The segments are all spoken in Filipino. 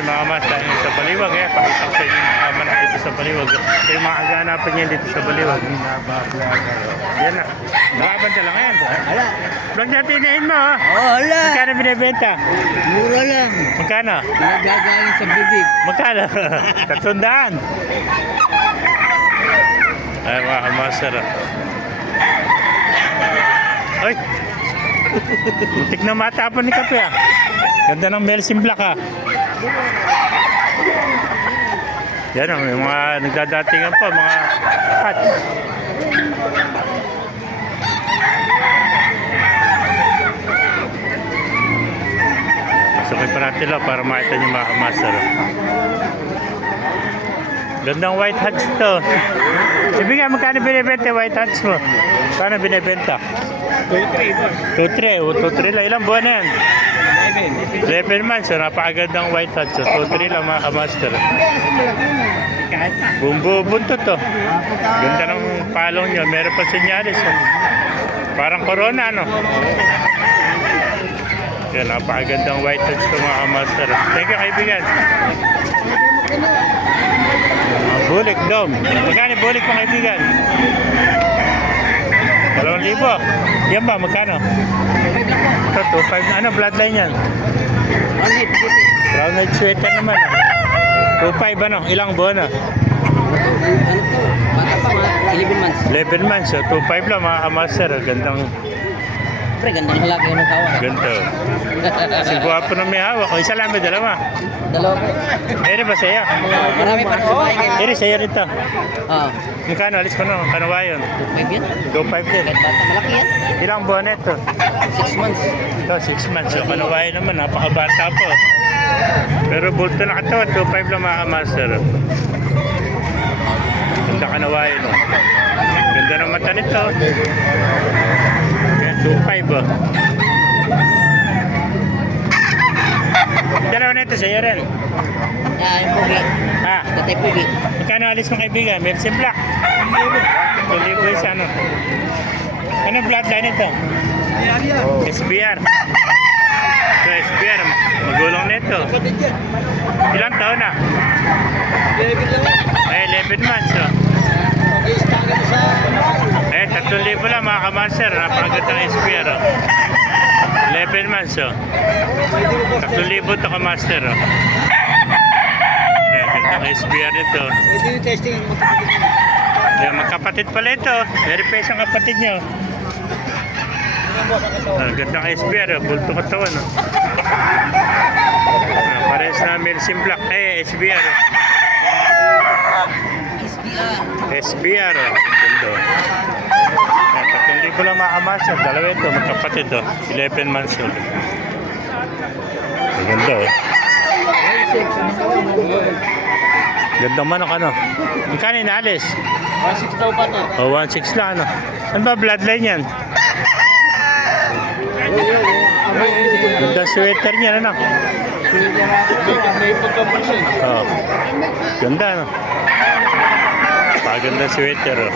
morning mga mas, tayo sa Baliwag eh. Pakita ko sa inyo yung mga manok dito sa Baliwag. Ito yung mga kaganapan niya dito sa Baliwag. Yan na. Nakabanta lang yan. Wala. Vlog natin inahin mo ha. Wala. Magkano binibenta? Mura lang. Magkano? Nagagaling sa bibig. Magkano? 300. Ay mga kamaster. Ay! Muntik na matapon ni Kape ah. Ganda ng Melsim Black ah. Yan ang may mga nagdadatingan pa, mga hats. Pasukin pa natin lang para makita niyo mga kamaster. Gandang white hats to. Sabi nga, magkano binibenta white hats mo? Paano binibenta? 2-3 lang. Ilang buwan na yan? 11 months. So, napakagandang white hats. So, 2-3 lang mga kamaster. Bumbu-buntot to. Ganda ng palong nyo. Meron pa sinyalis. Parang corona, no? Yan, napakagandang white hats to mga kamaster. Thank you, kaibigan. Bulik, Dom. Magkano bulik mga kaibigan? 2,000. Yan ba, magkano? Ito, 2,500 na. Ano, bloodline yan? Brown head sweater naman. 2,500 ano? Ilang buwan na? Bata pa, 11 months. 11 months. So, 2,500 lang mga kamaster. Gandang, Pre, ganda ng halaki yung kawan. ganito. Kasi guwapo na may hawak. O, isa lang may dalawa. Dalawa po. Eri ba sa'yo? Marami pa sa bahay kayo. Eri sa'yo rito. Oo. Magkano? Alis ko na. Kanawayon. 2.5 yan. 2,500 din. Kahit bata, malaki yan. Ilang buwan na ito? 6 months. Ito, 6 months. So, kanawayan naman. Napakabata po. Pero bulto na katawan. 2,500 lang mga kamaster. Ganda kanawayan. Oh. Ganda ng mata nito. Yan, 2,500 oh. Dalawa na ito sa'yo rin. Yung pugi. Ha? Tatay pugi. Magkano alis ng kaibigan? Melsim Black. 2,000 isa ano? Ano bloodline ito? SBR. So SBR, magulong nito. Ilang taon na? Ay, 11 months oh. Eh, 3,000 lang mga kamaster. Napakagandang SBR oh. 11 months oh. 3,000 ito kamaster oh. Ang SBR nito. Ito yung testing. Yan, magkapatid pala ito. Very face ang kapatid niyo. Gandang SBR, bulto katawan. Parehas na Melsim Black. Eh, SBR. SBR. Ganda. 3,000 lang mga kamasa. Dalawa ito, magkapatid. 11 months old. Ganda oh. Ganda manok ano? Magkano inaalis? 1.6 daw pa to. O, 1.6 lang ano? Ano ba bloodline yan? Ganda sweater niya ano? Oh. Ganda ano? Paganda sweater oh.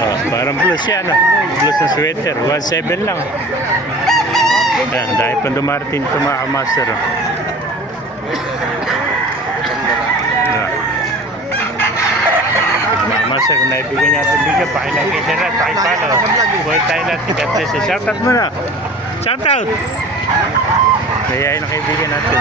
Oh, parang blues yan ano? Blues na sweater. 1.7 lang. Yan, dahil pa dumarating ito mga kamaster oh. Master, kung naibigyan niya itong video, pakilike internet, pakipalo. Buhay tayo natin. God bless you. Shoutout muna. Shoutout! Nayayin ang kaibigan natin.